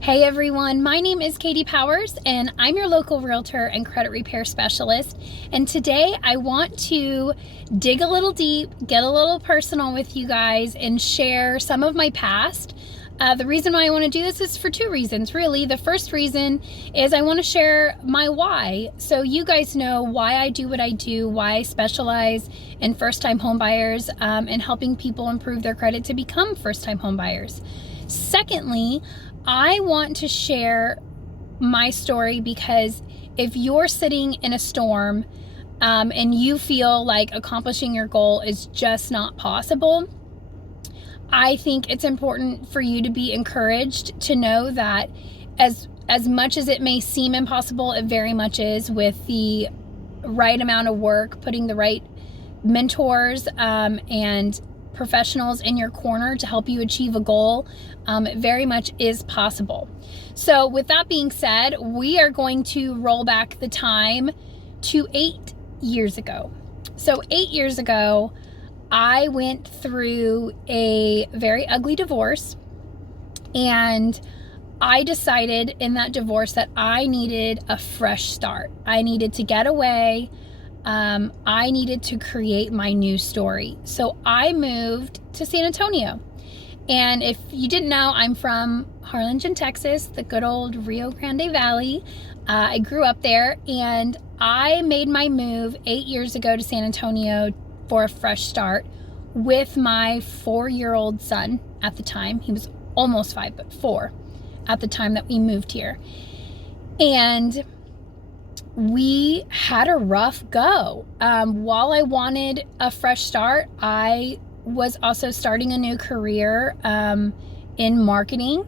Hey everyone, my name is Katie Powers and I'm your local realtor and credit repair specialist. And today I want to dig a little deep, get a little personal with you guys and share some of my past. The reason why I want to do this is for two reasons, really. The first reason is I want to share my why, so you guys know why I do what I do, why I specialize in first-time home buyers and helping people improve their credit to become first-time home buyers. Secondly, I want to share my story because if you're sitting in a storm and you feel like accomplishing your goal is just not possible, I think it's important for you to be encouraged to know that as much as it may seem impossible, it very much is, with the right amount of work, putting the right mentors and professionals in your corner to help you achieve a goal. It very much is possible. So with that being said, we are going to roll back the time to 8 years ago. So 8 years ago, I went through a very ugly divorce, and I decided in that divorce that I needed a fresh start. I needed to get away. I needed to create my new story. So I moved to San Antonio. And if you didn't know, I'm from Harlingen, Texas, the good old Rio Grande Valley. I grew up there, and I made my move 8 years ago to San Antonio for a fresh start with my 4-year-old son at the time. He was almost 5, but 4 at the time that we moved here. And we had a rough go. While I wanted a fresh start, I was also starting a new career in marketing.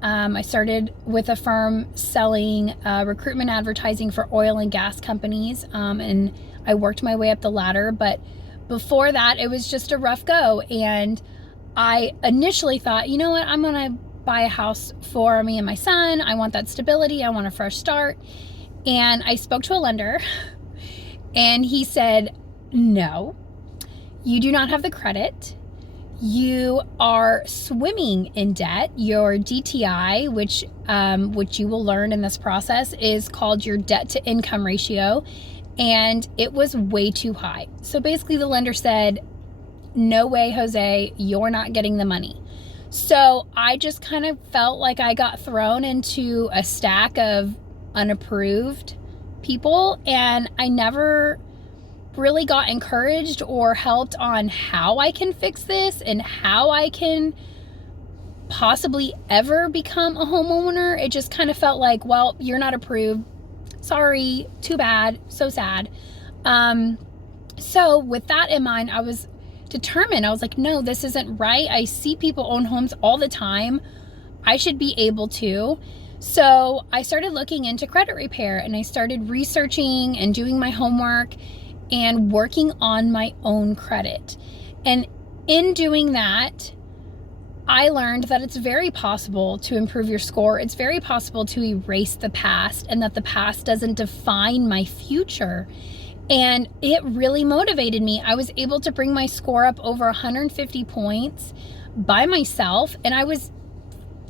I started with a firm selling recruitment advertising for oil and gas companies, and I worked my way up the ladder. But before that, it was just a rough go. And I initially thought, you know what, I'm going to buy a house for me and my son. I want that stability. I want a fresh start. And I spoke to a lender, and he said, no, you do not have the credit. You are swimming in debt. Your DTI, which you will learn in this process, is called your debt to income ratio, and it was way too high. So basically the lender said, no way, Jose, you're not getting the money. So I just kind of felt like I got thrown into a stack of unapproved people, and I never really got encouraged or helped on how I can fix this and how I can possibly ever become a homeowner. It just kind of felt like, well, you're not approved. Sorry, too bad, so sad. So with that in mind, I was determined. I was like, no, this isn't right. I see people own homes all the time. I should be able to. So I started looking into credit repair, and I started researching and doing my homework and working on my own credit. And in doing that, I learned that it's very possible to improve your score. It's very possible to erase the past, and that the past doesn't define my future. And it really motivated me. I was able to bring my score up over 150 points by myself, and I was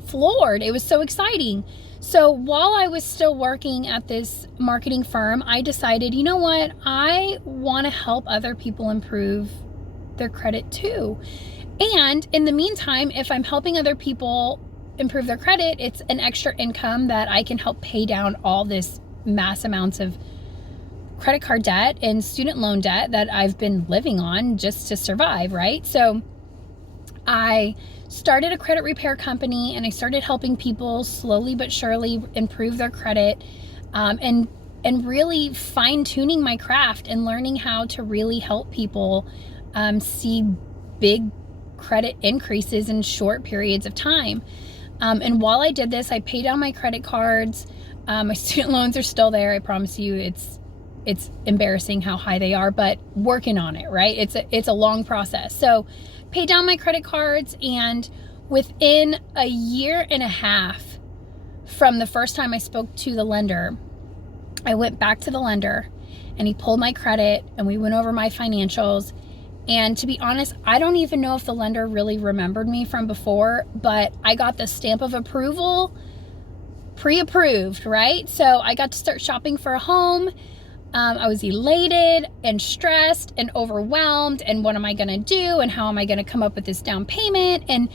floored. It was so exciting. So while I was still working at this marketing firm, I decided, you know what? I want to help other people improve their credit too. And in the meantime, if I'm helping other people improve their credit, it's an extra income that I can help pay down all this mass amounts of credit card debt and student loan debt that I've been living on just to survive, right? So I started a credit repair company, and I started helping people slowly but surely improve their credit, and really fine-tuning my craft and learning how to really help people see big credit increases in short periods of time. And while I did this, I paid down my credit cards. My student loans are still there. I promise you, it's embarrassing how high they are, but working on it, right? It's a long process. So paid down my credit cards, and within a year and a half from the first time I spoke to the lender, I went back to the lender, and he pulled my credit, and we went over my financials. And to be honest, I don't even know if the lender really remembered me from before, but I got the stamp of approval pre-approved, right? So I got to start shopping for a home. I was elated and stressed and overwhelmed, and what am I going to do, and how am I going to come up with this down payment, and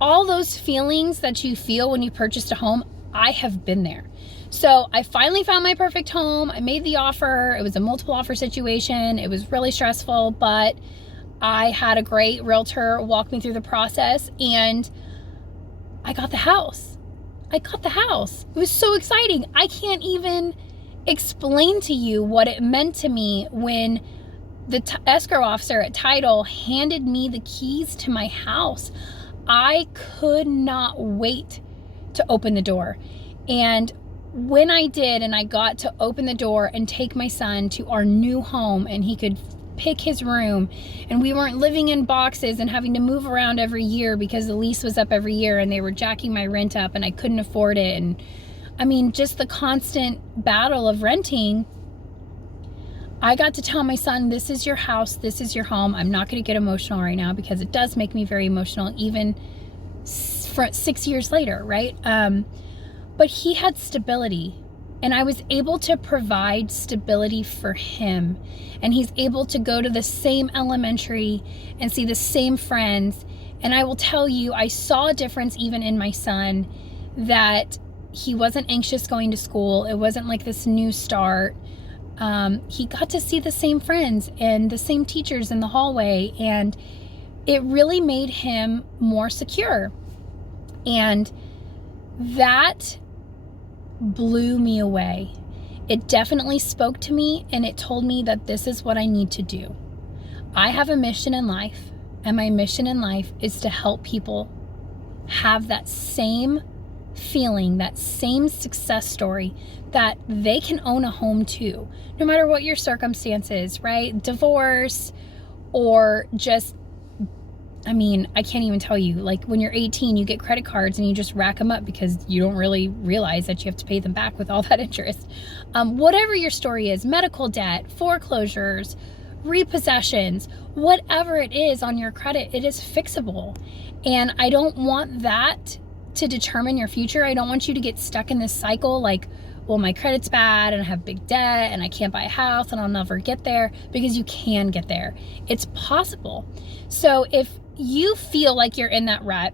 all those feelings that you feel when you purchased a home. I have been there. So I finally found my perfect home. I made the offer. It was a multiple offer situation. It was really stressful, but I had a great realtor walk me through the process, and I got the house. I got the house. It was so exciting. I can't even explain to you what it meant to me when the escrow officer at title handed me the keys to my house. I could not wait to open the door. And when I did, and I got to open the door and take my son to our new home, and he could pick his room, and we weren't living in boxes and having to move around every year because the lease was up every year and they were jacking my rent up and I couldn't afford it. And I mean, just the constant battle of renting. I got to tell my son, this is your house, this is your home. I'm not going to get emotional right now because it does make me very emotional, even 6 years later, right? But he had stability, and I was able to provide stability for him. And he's able to go to the same elementary and see the same friends. And I will tell you, I saw a difference even in my son, that he wasn't anxious going to school. It wasn't like this new start. He got to see the same friends and the same teachers in the hallway, and it really made him more secure. And that blew me away. It definitely spoke to me, and it told me that this is what I need to do. I have a mission in life, and my mission in life is to help people have that same feeling, that same success story, that they can own a home too, no matter what your circumstances, right? Divorce, or just, I mean, I can't even tell you, like when you're 18, you get credit cards and you just rack them up because you don't really realize that you have to pay them back with all that interest. Whatever your story is, medical debt, foreclosures, repossessions, whatever it is on your credit, it is fixable. And I don't want that to determine your future. I don't want you to get stuck in this cycle like, well, my credit's bad and I have big debt and I can't buy a house and I'll never get there, because you can get there. It's possible. So if you feel like you're in that rut,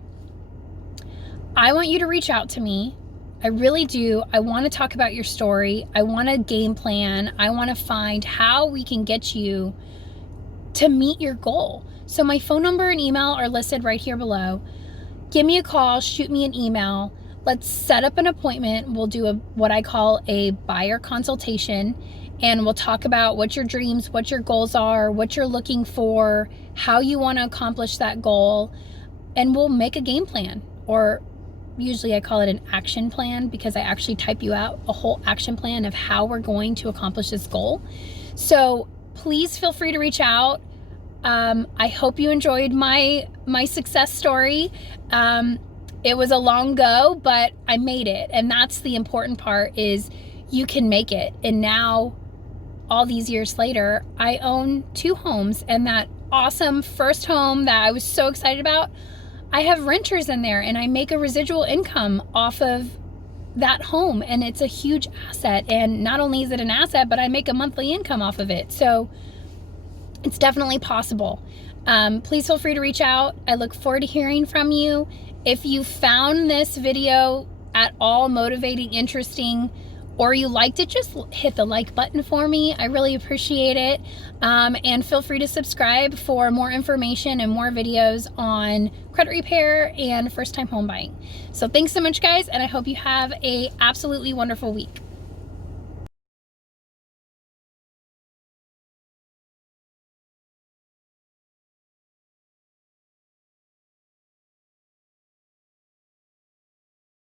I want you to reach out to me. I really do. I want to talk about your story. I want a game plan. I want to find how we can get you to meet your goal. So my phone number and email are listed right here below. Give me a call, shoot me an email. Let's set up an appointment. We'll do what I call a buyer consultation, and we'll talk about what your dreams, what your goals are, what you're looking for, how you want to accomplish that goal, and we'll make a game plan, or usually I call it an action plan, because I actually type you out a whole action plan of how we're going to accomplish this goal. So please feel free to reach out. I hope you enjoyed my success story. It was a long go, but I made it. And that's the important part, is you can make it. And now, all these years later, I own 2 homes, and that awesome first home that I was so excited about, I have renters in there, and I make a residual income off of that home, and it's a huge asset. And not only is it an asset, but I make a monthly income off of it. So it's definitely possible. Please feel free to reach out. I look forward to hearing from you. If you found this video at all motivating, interesting, or you liked it, just hit the like button for me. I really appreciate it. And feel free to subscribe for more information and more videos on credit repair and first-time home buying. So thanks so much, guys, and I hope you have an absolutely wonderful week.